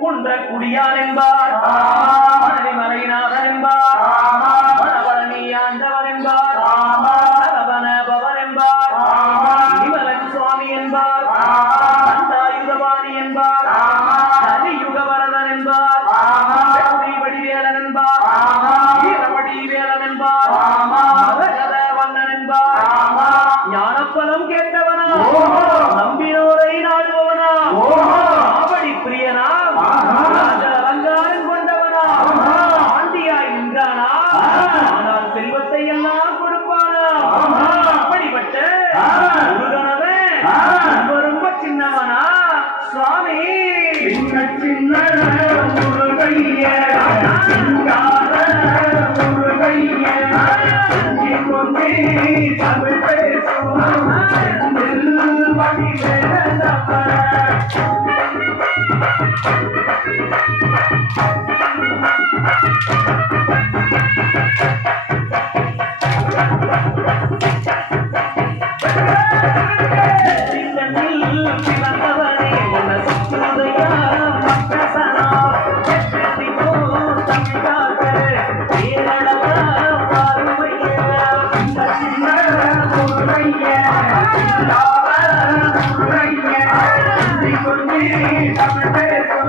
உண்ட குடியான் என்பார் மலைநாதன் என்பார் வடபழனி ஆண்டவன் என்பார் சரவண பவன் என்பார் விமலன் சுவாமி என்பார் தண்டாயுதபாணி என்பார் கலியுக வரதன் என்பார் வடிவேலன் என்பார் வீரவடி வேலன் என்பார் மதகத வண்ணன் என்பார் ஞானப்பலம் கேட்டவனா நம்பினோரை நாடுபவனா ஆவடி பிரியனா ராஜரங்காரன் கொண்டவனா ஆண்டியாய் நின்றானா ஆனால் செல்வத்தை எல்லாம் கொடுப்பானா அப்படிப்பட்ட முருகனவன் ரொம்ப சின்னவனா சுவாமி சின்ன முருகைய முருகைய தமிழ் பேசும் தமிழ் பேசும்